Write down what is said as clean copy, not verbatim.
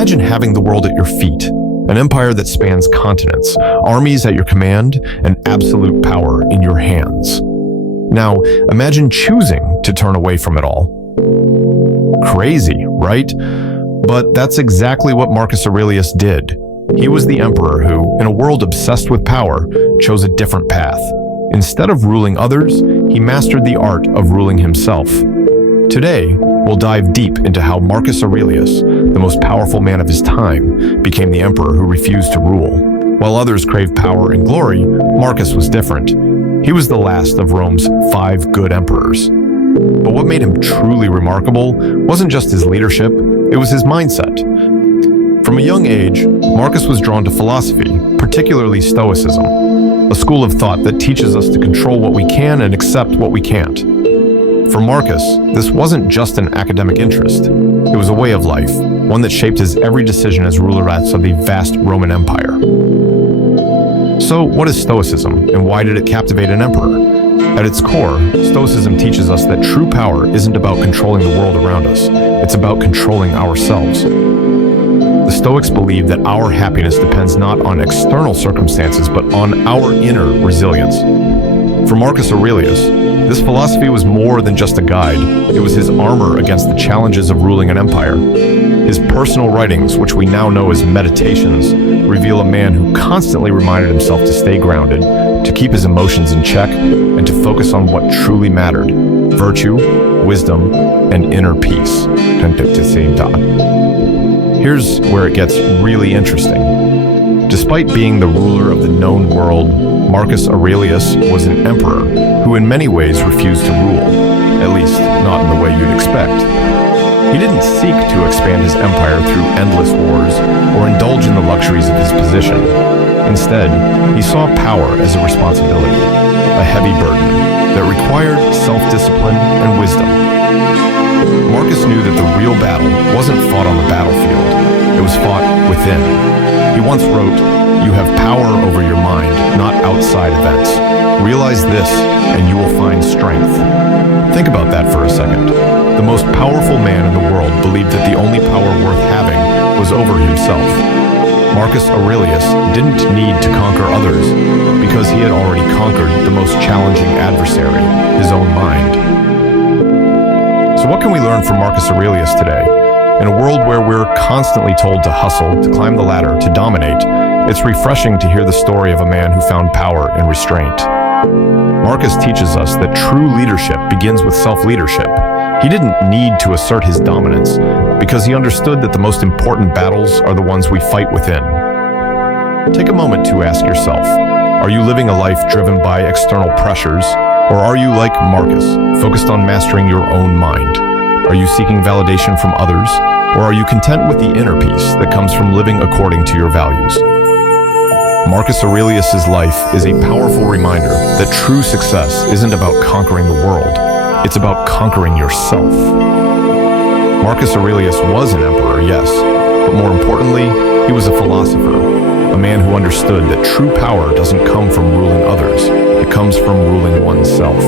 Imagine having the world at your feet, an empire that spans continents, armies at your command, and absolute power in your hands. Now, imagine choosing to turn away from it all. Crazy, right? But that's exactly what Marcus Aurelius did. He was the emperor who, in a world obsessed with power, chose a different path. Instead of ruling others, he mastered the art of ruling himself. Today, we'll dive deep into how Marcus Aurelius, the most powerful man of his time, became the emperor who refused to rule. While others craved power and glory, Marcus was different. He was the last of Rome's 5 good emperors. But what made him truly remarkable wasn't just his leadership, it was his mindset. From a young age, Marcus was drawn to philosophy, particularly Stoicism, a school of thought that teaches us to control what we can and accept what we can't. For Marcus, this wasn't just an academic interest. It was a way of life, one that shaped his every decision as ruler of the vast Roman Empire. So, what is Stoicism, and why did it captivate an emperor? At its core, Stoicism teaches us that true power isn't about controlling the world around us, it's about controlling ourselves. The Stoics believe that our happiness depends not on external circumstances, but on our inner resilience. For Marcus Aurelius, this philosophy was more than just a guide. It was his armor against the challenges of ruling an empire. His personal writings, which we now know as meditations, reveal a man who constantly reminded himself to stay grounded, to keep his emotions in check, and to focus on what truly mattered: virtue, wisdom, and inner peace. At the same time. Here's where it gets really interesting. Despite being the ruler of the known world, Marcus Aurelius was an emperor who in many ways refused to rule, at least not in the way you'd expect. He didn't seek to expand his empire through endless wars or indulge in the luxuries of his position. Instead, he saw power as a responsibility, a heavy burden that required self-discipline and wisdom. Marcus knew that the real battle wasn't fought on the battlefield, it was fought within. He once wrote, "You have power over your mind, not outside events. Realize this, and you will find strength." Think about that for a second. The most powerful man in the world believed that the only power worth having was over himself. Marcus Aurelius didn't need to conquer others because he had already conquered the most challenging adversary, his own mind. So what can we learn from Marcus Aurelius today? In a world where we're constantly told to hustle, to climb the ladder, to dominate, it's refreshing to hear the story of a man who found power in restraint. Marcus teaches us that true leadership begins with self-leadership. He didn't need to assert his dominance because he understood that the most important battles are the ones we fight within. Take a moment to ask yourself, are you living a life driven by external pressures, or are you like Marcus, focused on mastering your own mind? Are you seeking validation from others, or are you content with the inner peace that comes from living according to your values? Marcus Aurelius' life is a powerful reminder that true success isn't about conquering the world, it's about conquering yourself. Marcus Aurelius was an emperor, yes, but more importantly, he was a philosopher, a man who understood that true power doesn't come from ruling others, it comes from ruling oneself.